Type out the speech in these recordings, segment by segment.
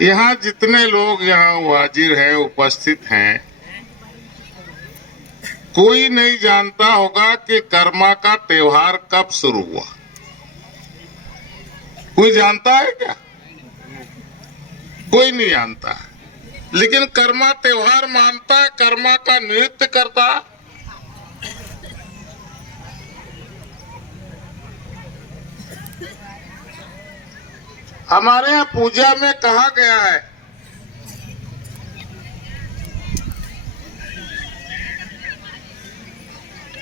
यहाँ जितने लोग यहाँ हाजिर है, उपस्थित हैं, कोई नहीं जानता होगा कि कर्मा का त्योहार कब शुरू हुआ। कोई जानता है क्या? कोई नहीं जानता। लेकिन कर्मा त्योहार मानता है, कर्मा का नृत्य करता। हमारे यहाँ पूजा में कहा गया है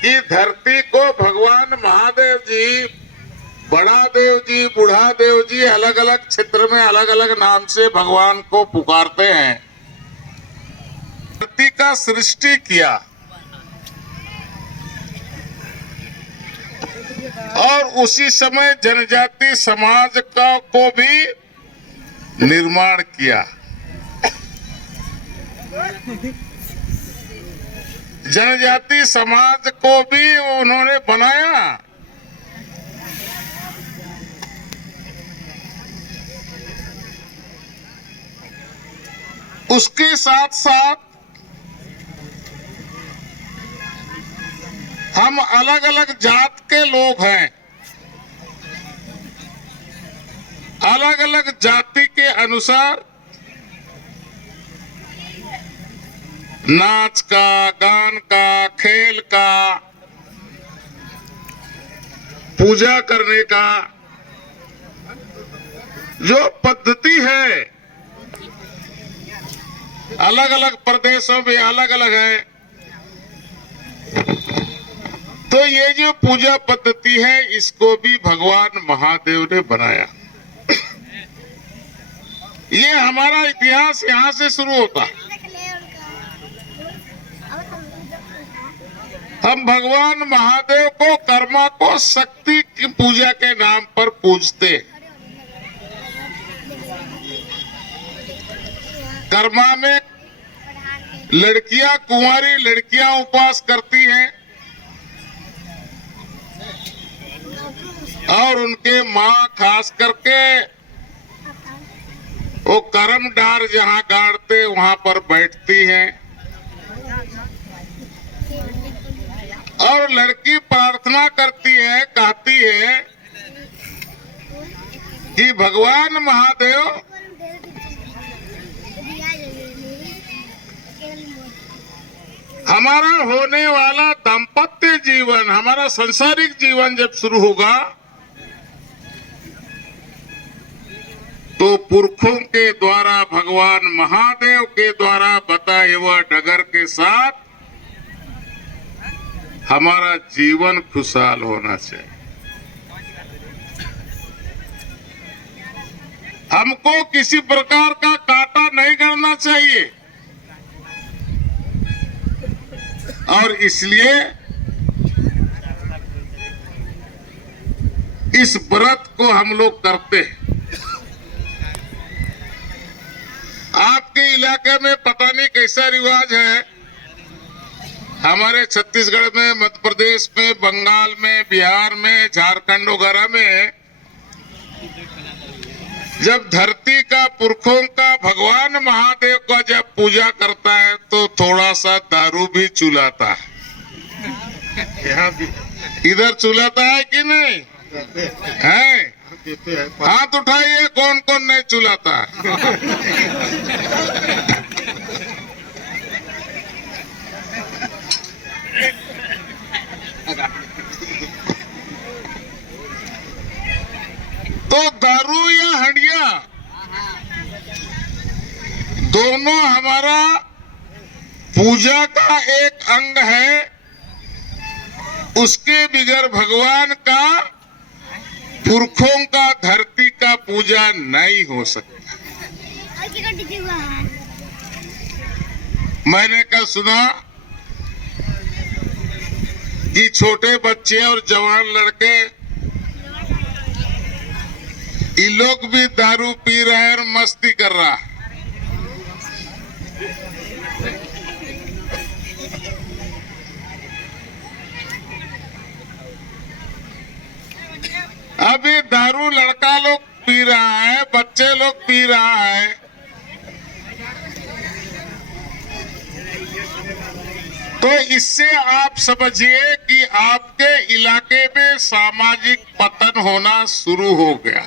कि धरती को भगवान महादेव जी, बड़ा देव जी, बूढ़ा देव जी अलग अलग क्षेत्र में अलग अलग नाम से भगवान को पुकारते हैं। धरती का सृष्टि किया और उसी समय जनजाति समाज का को भी निर्माण किया। जनजाति समाज को भी उन्होंने बनाया। उसके साथ साथ हम अलग अलग जात के लोग हैं। अलग अलग जाति के अनुसार नाच का, गान का, खेल का, पूजा करने का जो पद्धति है अलग अलग प्रदेशों में अलग अलग है। तो ये जो पूजा पद्धति है इसको भी भगवान महादेव ने बनाया। ये हमारा इतिहास यहाँ से शुरू होता है। हम भगवान महादेव को, कर्मा को शक्ति की पूजा के नाम पर पूजते। कर्मा में लड़कियां, कुंवारी लड़कियां उपवास करती हैं और उनके माँ खास करके वो करम डार जहाँ गाड़ते वहां पर बैठती हैं और लड़की प्रार्थना करती है, कहती है कि भगवान महादेव हमारा होने वाला दाम्पत्य जीवन, हमारा सांसारिक जीवन जब शुरू होगा तो पुरखों के द्वारा, भगवान महादेव के द्वारा बताए हुआ डगर के साथ हमारा जीवन खुशहाल होना चाहिए। हमको किसी प्रकार का कांटा नहीं करना चाहिए और इसलिए इस व्रत को हम लोग करते हैं। आपके इलाके में पता नहीं कैसा रिवाज है, हमारे छत्तीसगढ़ में, मध्य प्रदेश में, बंगाल में, बिहार में, झारखंड वगैरह में जब धरती का, पुरखों का, भगवान महादेव का जब पूजा करता है तो थोड़ा सा दारू भी चुलाता है। यहाँ भी इधर चुलाता है कि नहीं है? हाथ उठाइए, कौन कौन नहीं चुलाता है? तो दारू या हंडिया दोनों हमारा पूजा का एक अंग है। उसके बगैर भगवान का, पुरखों का, धरती का पूजा नहीं हो सकता। मैंने कल सुना कि छोटे बच्चे और जवान लड़के ये लोग भी दारू पी रहे हैं और मस्ती कर रहा है। अब ये दारू लड़का लोग पी रहा है, बच्चे लोग पी रहा है तो इससे आप समझिए कि आपके इलाके में सामाजिक पतन होना शुरू हो गया।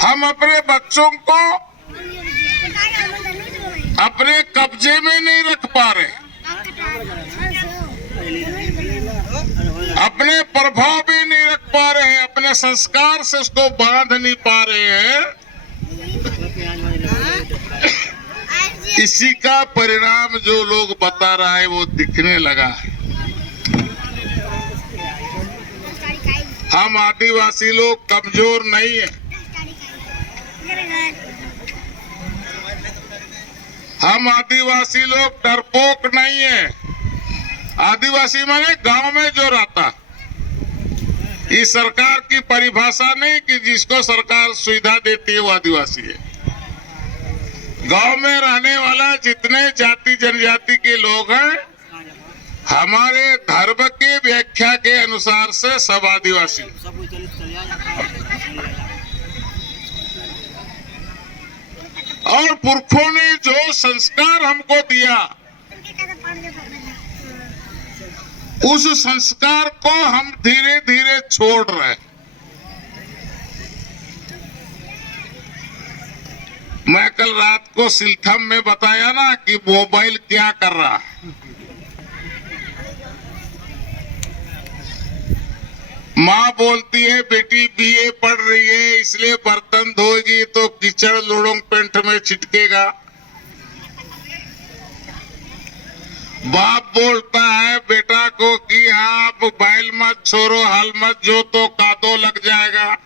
हम अपने बच्चों को अपने कब्जे में नहीं रख पा रहे, अपने प्रभाव में नहीं रख पा रहे हैं, अपने संस्कार से उसको बांध नहीं पा रहे हैं। इसी का परिणाम जो लोग बता रहा है वो दिखने लगा है। हम आदिवासी लोग कमजोर नहीं है, हम आदिवासी लोग डरपोक नहीं है। आदिवासी माने गांव में जो रहता, इस सरकार की परिभाषा नहीं कि जिसको सरकार सुविधा देती है वो आदिवासी है। गांव में रहने वाला जितने जाति जनजाति के लोग हैं, हमारे धर्म के व्याख्या के अनुसार से सब आदिवासी। और पुरखों ने जो संस्कार हमको दिया, उस संस्कार को हम धीरे धीरे छोड़ रहे हैं। मैं कल रात को सिलथम में बताया ना कि मोबाइल क्या कर रहा है। माँ बोलती है बेटी बीए पढ़ रही है इसलिए बर्तन धोएगी तो कीचड़ लुढ़ंग पेंट में छिटकेगा। बाप बोलता है बेटा को कि हाँ आप बैल मत छोड़ो, हल मत जो तो कादो लग जाएगा।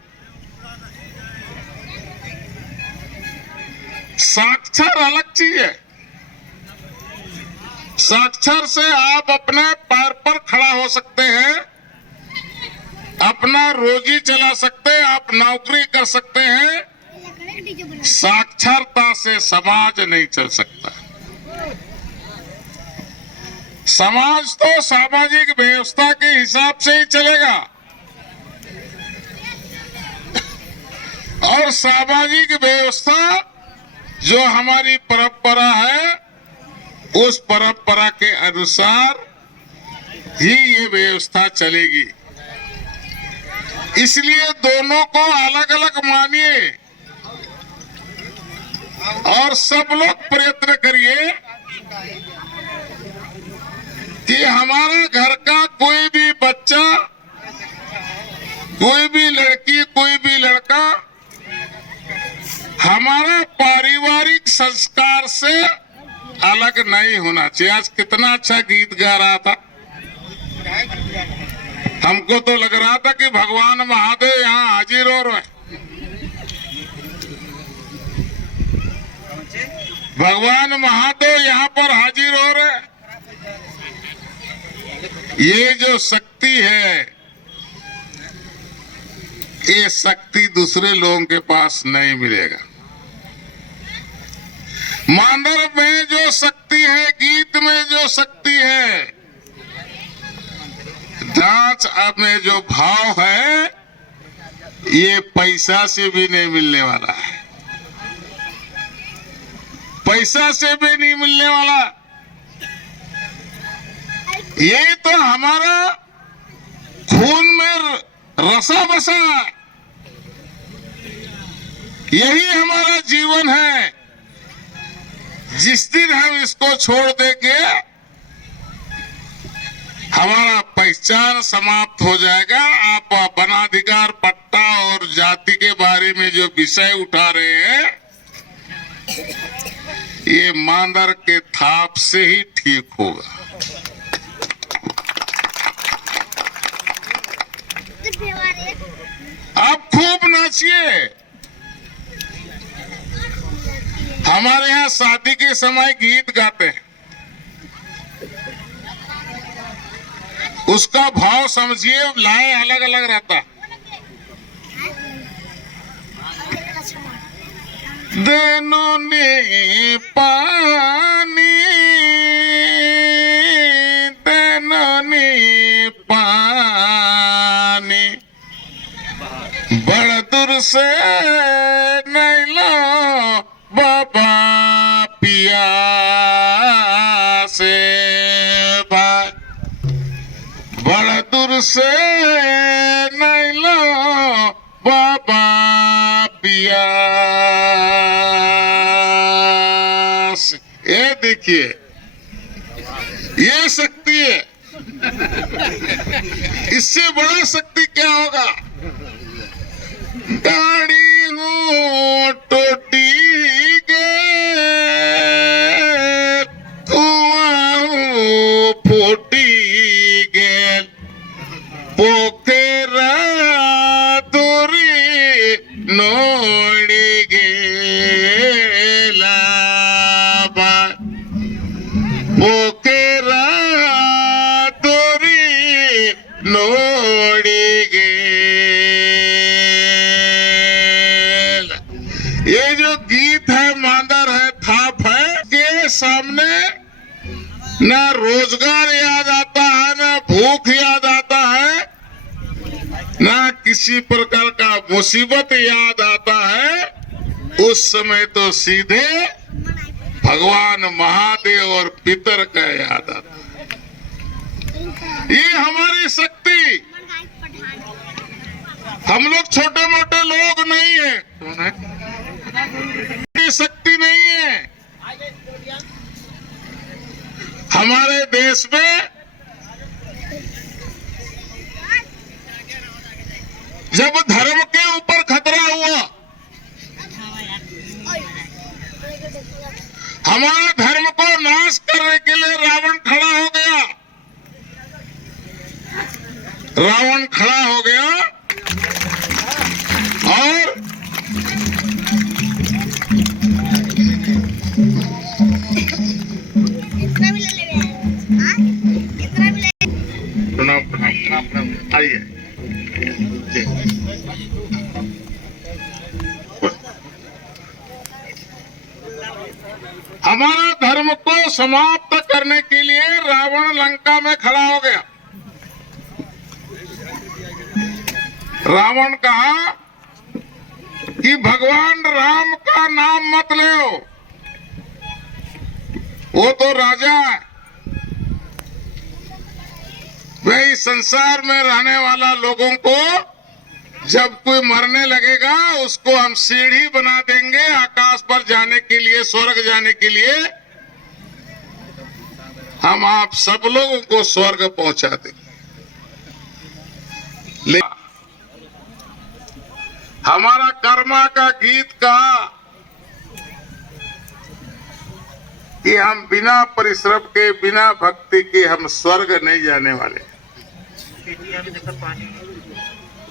साक्षर अलग चीज है। साक्षर से आप अपने पैर पर खड़ा हो सकते हैं, अपना रोजी चला सकते हैं, आप नौकरी कर सकते हैं। साक्षरता से समाज नहीं चल सकता। समाज तो सामाजिक व्यवस्था के हिसाब से ही चलेगा, और सामाजिक व्यवस्था जो हमारी परंपरा है, उस परंपरा के अनुसार ही ये व्यवस्था चलेगी। इसलिए दोनों को अलग अलग मानिए और सब लोग प्रयत्न करिए कि हमारा घर का कोई भी बच्चा, कोई भी लड़की, कोई भी लड़का हमारा पारिवारिक संस्कार से अलग नहीं होना चाहिए। आज कितना अच्छा गीत गा रहा था, हमको तो लग रहा था कि भगवान महादेव यहाँ हाजिर हो रहे। भगवान महादेव यहाँ पर हाजिर हो रहे। ये जो शक्ति है, ये शक्ति दूसरे लोगों के पास नहीं मिलेगा। मांदर में जो शक्ति है, गीत में जो शक्ति है, डांस में जो भाव है, ये पैसा से भी नहीं मिलने वाला है, पैसा से भी नहीं मिलने वाला। ये तो हमारा खून में रसा बसा है, यही हमारा जीवन है। जिस दिन हम इसको छोड़ देंगे, हमारा पहचान समाप्त हो जाएगा। आप वनाधिकार पट्टा और जाति के बारे में जो विषय उठा रहे हैं, ये मांदर के थाप से ही ठीक होगा। आप खूब नाचिए। हमारे यहाँ शादी के समय गीत गाते हैं, उसका भाव समझिए, लाए अलग अलग रहता। देनो ने पानी, देनो ने पानी, से नैला बाबा पिया से भाई, बड़ा दूर से नैला बाबा पिया से। ये देखिए, ये शक्ति है। इससे बड़ा शक्ति क्या होगा? गाड़ी हो टूटी गे, कुआं हो फूटी गे, पोखरा दूरी नोड़ी गेला बा, पोखरा दूरी नोड़ी गेल। ये जो गीत है, मांदर है, थाप है, के सामने ना रोजगार याद आता है, ना भूख याद आता है, ना किसी प्रकार का मुसीबत याद आता है। उस समय तो सीधे भगवान महादेव और पितर का याद आता है। ये हमारी शक्ति। हम लोग छोटे मोटे लोग नहीं है, ये शक्ति नहीं है। हमारे देश में जब धर्म के ऊपर खतरा हुआ, हमारे धर्म को नाश करने के लिए रावण खड़ा हो गया। रावण खड़ा हो गया और प्रणाम आइए। हमारा धर्म को समाप्त करने के लिए रावण लंका में खड़ा हो गया। रावण कहा कि भगवान राम का नाम मत लो, वो तो राजा है, वही संसार में रहने वाला लोगों को जब कोई मरने लगेगा उसको हम सीढ़ी बना देंगे आकाश पर जाने के लिए, स्वर्ग जाने के लिए। हम आप सब लोगों को स्वर्ग पहुंचा देंगे। हमारा कर्मा का गीत कहा कि हम बिना परिश्रम के, बिना भक्ति के हम स्वर्ग नहीं जाने वाले।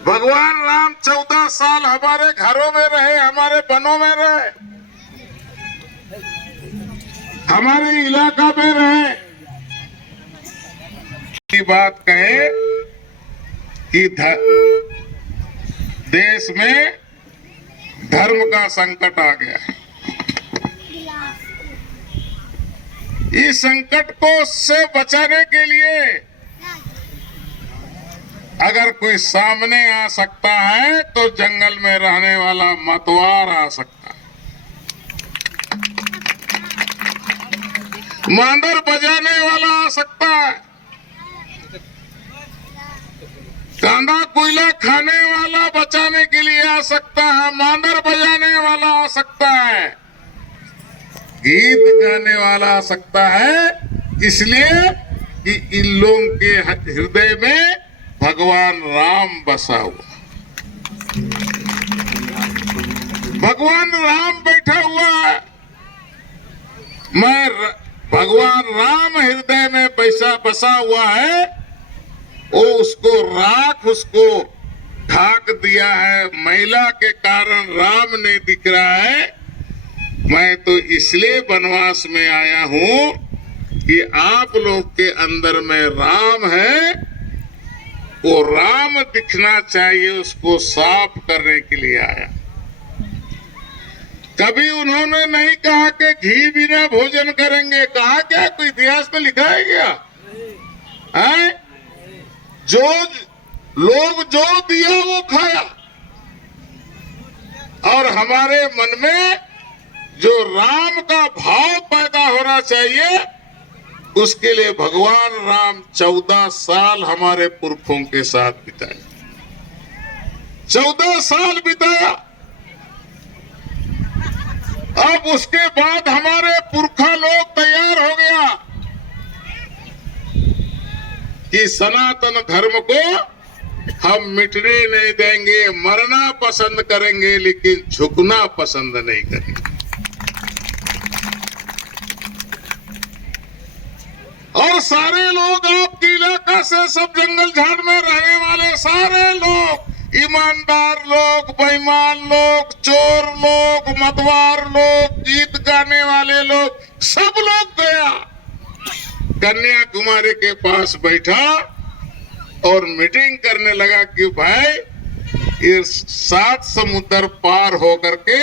भगवान राम 14 साल हमारे घरों में रहे, हमारे वनों में रहे, हमारे इलाका में रहे। की बात कहे कि देश में धर्म का संकट आ गया है। इस संकट को से बचाने के लिए अगर कोई सामने आ सकता है तो जंगल में रहने वाला मतवार आ सकता है। मांदर बजाने वाला आ सकता है, कांदा कोयला खाने वाला बचाने के लिए आ सकता है, मांदर बजाने वाला आ सकता है, गीत गाने वाला आ सकता है। इसलिए कि इन लोगों के हृदय में भगवान राम बसा हुआ, भगवान राम बैठा हुआ है। भगवान राम हृदय में बसा हुआ है। वो उसको राख, उसको ढाक दिया है। महिला के कारण राम नहीं दिख रहा है। मैं तो इसलिए वनवास में आया हूं कि आप लोग के अंदर में राम है, वो राम दिखना चाहिए, उसको साफ करने के लिए आया। कभी उन्होंने नहीं कहा कि घी बिना भोजन करेंगे। कहा क्या? कोई इतिहास में लिखा है क्या? है? जो लोग जो दिया वो खाया। और हमारे मन में जो राम का भाव पैदा होना चाहिए, उसके लिए भगवान राम 14 साल हमारे पुरखों के साथ बिताए। 14 साल बिताया। अब उसके बाद हमारे पुरखा लोग तैयार हो गया कि सनातन धर्म को हम मिटने नहीं देंगे, मरना पसंद करेंगे लेकिन झुकना पसंद नहीं करेंगे। और सारे लोग आपके इलाका से, सब जंगल झाड़ में रहने वाले सारे लोग, ईमानदार लोग, बेईमान लोग, चोर लोग, मतवार लोग, गीत गाने वाले लोग, सब लोग गया कन्याकुमारी के पास बैठा और मीटिंग करने लगा कि भाई ये 7 समुद्र पार हो करके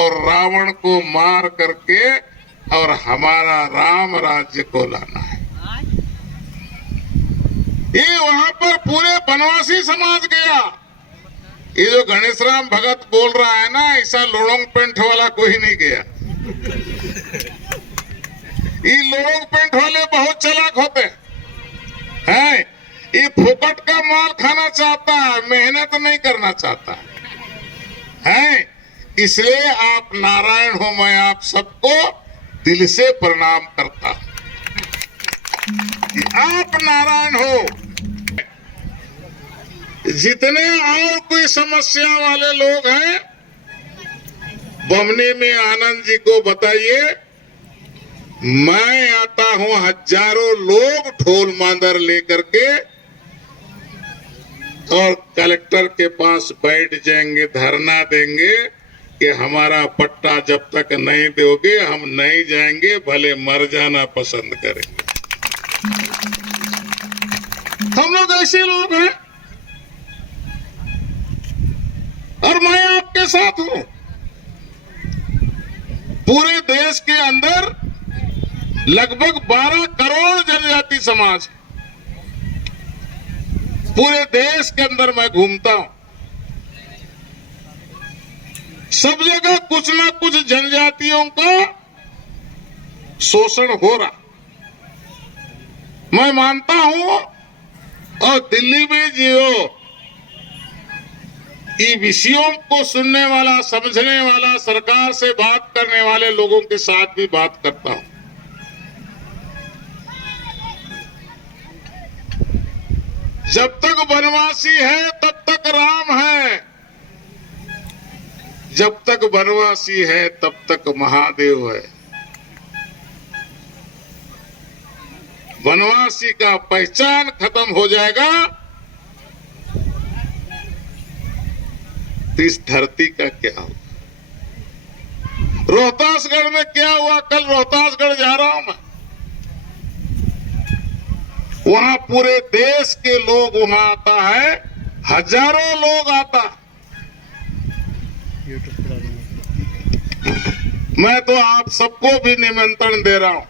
और रावण को मार करके और हमारा राम राज्य को लाना है। ये वहां पर पूरे बनवासी समाज गया। ये जो गणेश राम भगत बोल रहा है ना, ऐसा लोड़ोंग पेंट वाला कोई नहीं गया। ये लोड़ोंग पेंट वाले बहुत चालाक होते हैं। ये फुकट का माल खाना चाहता है, मेहनत नहीं करना चाहता है। इसलिए आप नारायण हो, मैं आप सबको दिल से प्रणाम करता हूं कि आप नारायण हो। जितने और कोई समस्या वाले लोग हैं, बमनी में आनंद जी को बताइए। मैं आता हूं, हजारों लोग ढोल मांदर लेकर के और कलेक्टर के पास बैठ जाएंगे, धरना देंगे कि हमारा पट्टा जब तक नहीं दोगे हम नहीं जाएंगे, भले मर जाना पसंद करेंगे। हम लोग ऐसे लोग हैं और मैं आपके साथ हूं। पूरे देश के अंदर लगभग 12 करोड़ जनजाति समाज, पूरे देश के अंदर मैं घूमता हूं। सब जगह कुछ ना कुछ जनजातियों का शोषण हो रहा, मैं मानता हूं। और दिल्ली में जो ये विषयों को सुनने वाला, समझने वाला, सरकार से बात करने वाले लोगों के साथ भी बात करता हूं। जब तक वनवासी है तब तक राम है, जब तक वनवासी है तब तक महादेव है। वनवासी का पहचान खत्म हो जाएगा तो इस धरती का क्या होगा। रोहतासगढ़ में क्या हुआ, कल रोहतासगढ़ जा रहा हूं मैं, वहां पूरे देश के लोग वहां आता है, हजारों लोग आता। मैं तो आप सबको भी निमंत्रण दे रहा हूं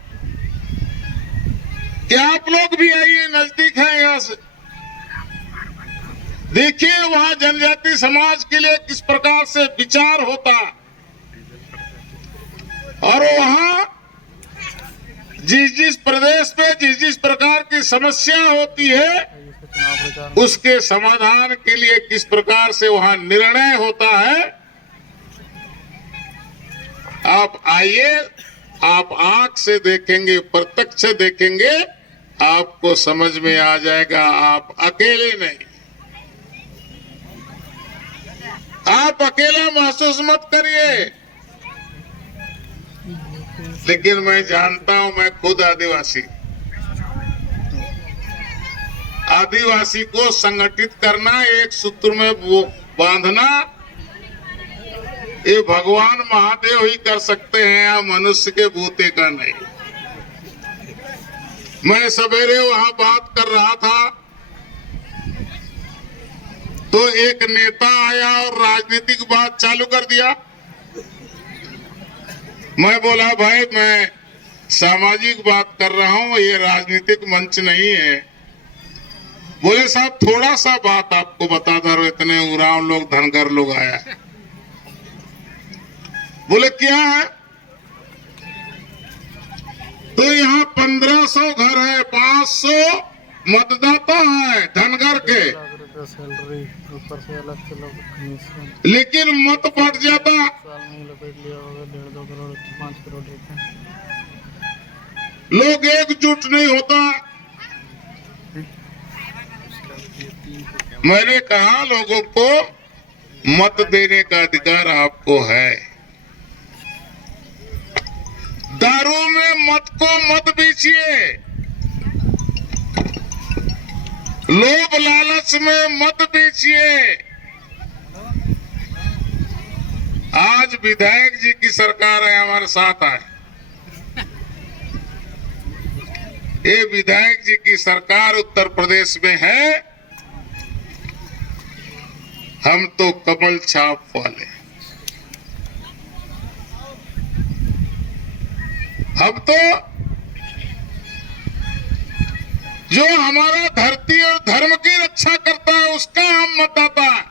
कि आप लोग भी आइए, नजदीक है यहां से। देखिए वहां जनजाति समाज के लिए किस प्रकार से विचार होता है और वहां जिस प्रदेश पे जिस प्रकार की समस्या होती है उसके समाधान के लिए किस प्रकार से वहां निर्णय होता है। आप आइए, आप आंख से देखेंगे, प्रत्यक्ष देखेंगे, आपको समझ में आ जाएगा। आप अकेले नहीं, आप अकेला महसूस मत करिए। लेकिन मैं जानता हूं, मैं खुद आदिवासी को संगठित करना, एक सूत्र में वो बांधना, ये भगवान महादेव ही कर सकते हैं, या मनुष्य के बूते का नहीं। मैं सवेरे वहां बात कर रहा था तो एक नेता आया और राजनीतिक बात चालू कर दिया। मैं बोला भाई मैं सामाजिक बात कर रहा हूं, ये राजनीतिक मंच नहीं है। बोले साहब थोड़ा सा बात आपको बता दो, इतने उरांव लोग, धनगर लोग आया। बोले क्या है? तो यहाँ 1500 घर है, 500 मतदाता है धनगर के, सैलरी ऊपर से अलग से लोग कमीशन लेकिन मत बढ़ जाता। साल में लपेट लिया होगा 1.5-2 करोड़ 5 करोड़ रुपए। लोग एकजुट नहीं होता। मैंने कहा लोगों को मत देने का अधिकार आपको है। दारू में मत को मत बेचिए, लोभ लालच में मत बेचिए। आज विधायक जी की सरकार है, हमारे साथ है। ये विधायक जी की सरकार उत्तर प्रदेश में है। हम तो कमल छाप वाले, हम तो जो हमारा धरती और धर्म की रक्षा करता है उसका हम मतदाता है।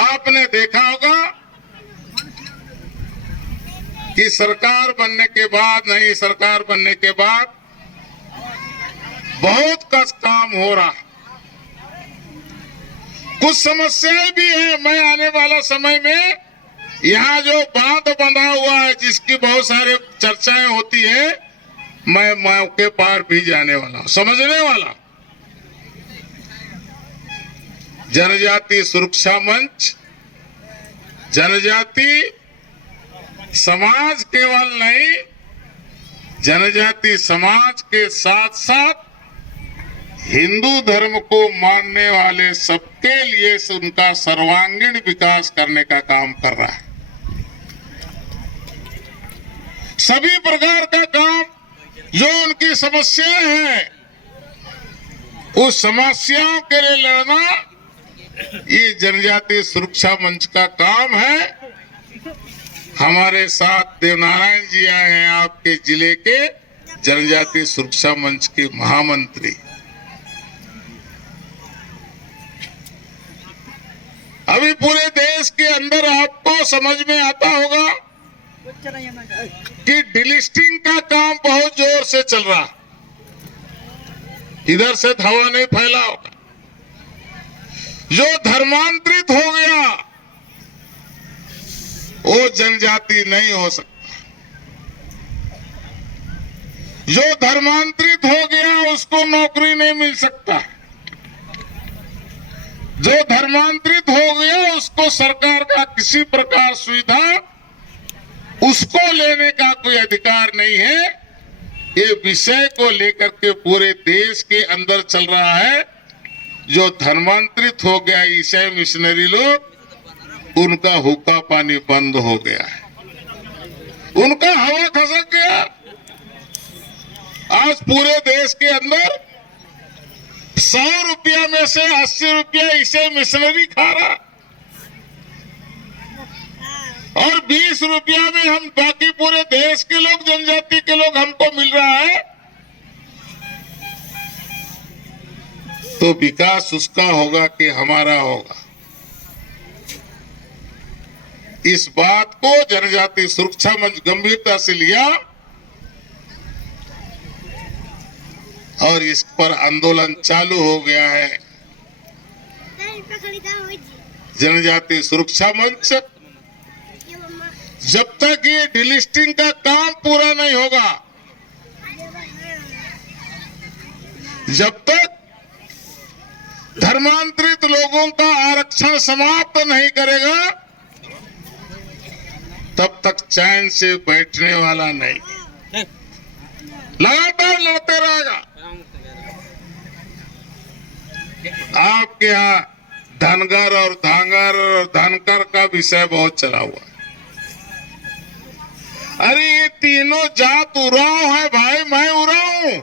आपने देखा होगा कि सरकार बनने के बाद, नई सरकार बनने के बाद बहुत कस काम हो रहा है। कुछ समस्याएं भी है। मैं आने वाला समय में यहाँ जो बांध बंधा हुआ है जिसकी बहुत सारे चर्चाएं होती है, मैं मौके पार भी जाने वाला, समझने वाला। जनजाति सुरक्षा मंच, जनजाति समाज केवल नहीं, जनजाति समाज के साथ साथ हिंदू धर्म को मानने वाले सबके लिए उनका सर्वांगीण विकास करने का काम कर रहा है। सभी प्रकार का काम जो उनकी समस्याएं हैं, उस समस्याओं के लिए लड़ना ये जनजातीय सुरक्षा मंच का काम है। हमारे साथ देवनारायण जी आए हैं, आपके जिले के जनजातीय सुरक्षा मंच के महामंत्री। अभी पूरे देश के अंदर आपको समझ में आता होगा कि डिलिस्टिंग का काम बहुत जोर से चल रहा। इधर से हवा नहीं फैला होगा। जो धर्मांतरित हो गया वो जनजाति नहीं हो सकता। जो धर्मांतरित हो गया उसको नौकरी नहीं मिल सकता। जो धर्मांतरित हो गया उसको सरकार का किसी प्रकार सुविधा उसको लेने का कोई अधिकार नहीं है। ये विषय को लेकर के पूरे देश के अंदर चल रहा है। जो धर्मांतरित हो गया ईसाई मिशनरी लोग, उनका हुक्का पानी बंद हो गया है, उनका हवा खसक गया। आज पूरे देश के अंदर 100 रुपया में से 80 रुपया ईसाई मिशनरी खा रहा, और 20 रुपया में हम बाकी पूरे देश के लोग, जनजाति के लोग हमको मिल रहा है। तो विकास उसका होगा कि हमारा होगा। इस बात को जनजाति सुरक्षा मंच गंभीरता से लिया और इस पर आंदोलन चालू हो गया है। जनजाति सुरक्षा मंच जब तक ये डिलिस्टिंग का काम पूरा नहीं होगा, जब तक धर्मांतरित लोगों का आरक्षण समाप्त नहीं करेगा, तब तक चैन से बैठने वाला नहीं, लगातार लड़ते रहेगा। आपके यहाँ धनगर और धांगर और धनकर का विषय बहुत चला हुआ है। अरे ये तीनों जात उराव है भाई, मैं उराव हूं।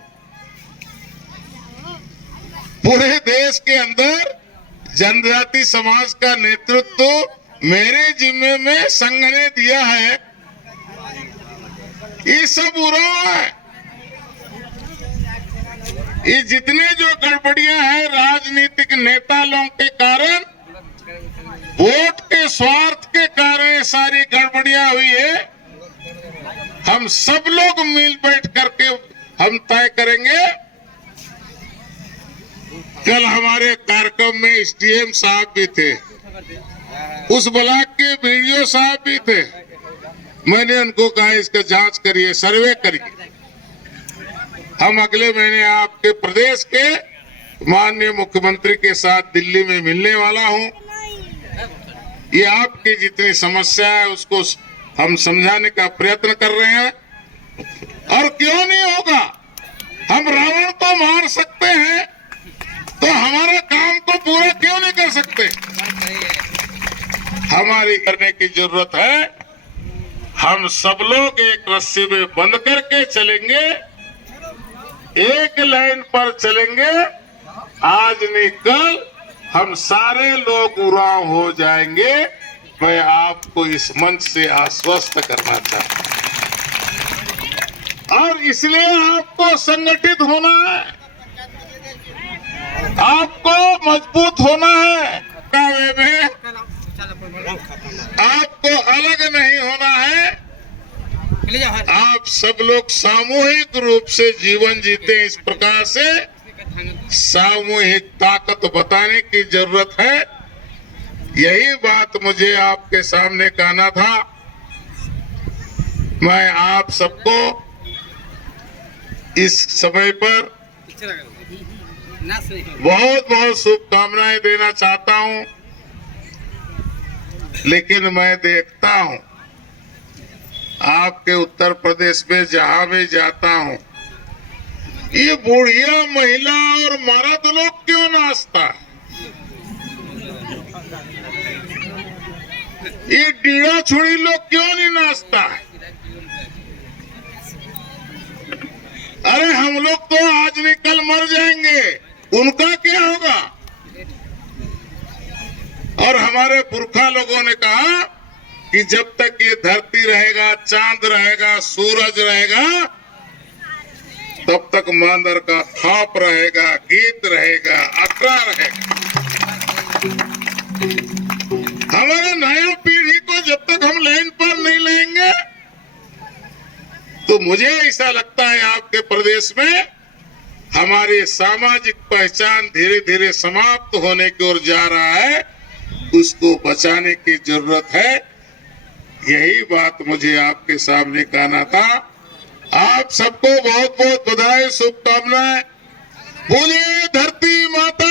पूरे देश के अंदर जनजाति समाज का नेतृत्व मेरे जिम्मे में संघ ने दिया है। ये सब उराव है। ये जितने जो गड़बड़ियां हैं राजनीतिक नेता लोगों के कारण वोट के स्वार्थ के कारण ये सारी गड़बड़ियां हुई है। हम सब लोग मिल बैठ करके हम तय करेंगे। कल हमारे कार्यक्रम में एसडीएम साहब भी थे, उस ब्लॉक के वीडियो साहब भी थे। मैंने उनको कहा इसका जांच करिए, सर्वे करिए। हम अगले महीने आपके प्रदेश के माननीय मुख्यमंत्री के साथ दिल्ली में मिलने वाला हूं। ये आपकी जितनी समस्या है उसको हम समझाने का प्रयत्न कर रहे हैं। और क्यों नहीं होगा, हम रावण को मार सकते हैं तो हमारा काम को पूरा क्यों नहीं कर सकते। हमारी करने की जरूरत है। हम सब लोग एक रस्सी में बंद करके चलेंगे, एक लाइन पर चलेंगे। आज नहीं कल हम सारे लोग उराव हो जाएंगे। मैं आपको इस मंच से आश्वस्त करना चाहता हूं। और इसलिए आपको संगठित होना है, आपको मजबूत होना है। कावे में आपको अलग नहीं होना है। आप सब लोग सामूहिक रूप से जीवन जीते। इस प्रकार से सामूहिक ताकत बताने की जरूरत है। यही बात मुझे आपके सामने कहना था। मैं आप सबको इस समय पर बहुत बहुत शुभकामनाएं देना चाहता हूं। लेकिन मैं देखता हूं आपके उत्तर प्रदेश में जहां भी जाता हूं, ये बुढ़िया महिला और मर्द लोग क्यों नाचता है? ये डीड़ा छुड़ी लोग क्यों नहीं नाचता है? अरे हम लोग तो आज नहीं कल मर जाएंगे, उनका क्या होगा? और हमारे पुरखा लोगों ने कहा कि जब तक ये धरती रहेगा, चांद रहेगा, सूरज रहेगा, तब तक मांदर का थाप रहेगा, गीत रहेगा, अखड़ा रहेगा। हमारे नया पीढ़ी को जब तक हम लाइन पर नहीं लाएंगे, तो मुझे ऐसा लगता है आपके प्रदेश में हमारी सामाजिक पहचान धीरे धीरे समाप्त होने की ओर जा रहा है। उसको बचाने की जरूरत है। यही बात मुझे आपके सामने कहना था। आप सबको बहुत बहुत बधाई, शुभकामनाएं। बोलिए धरती माता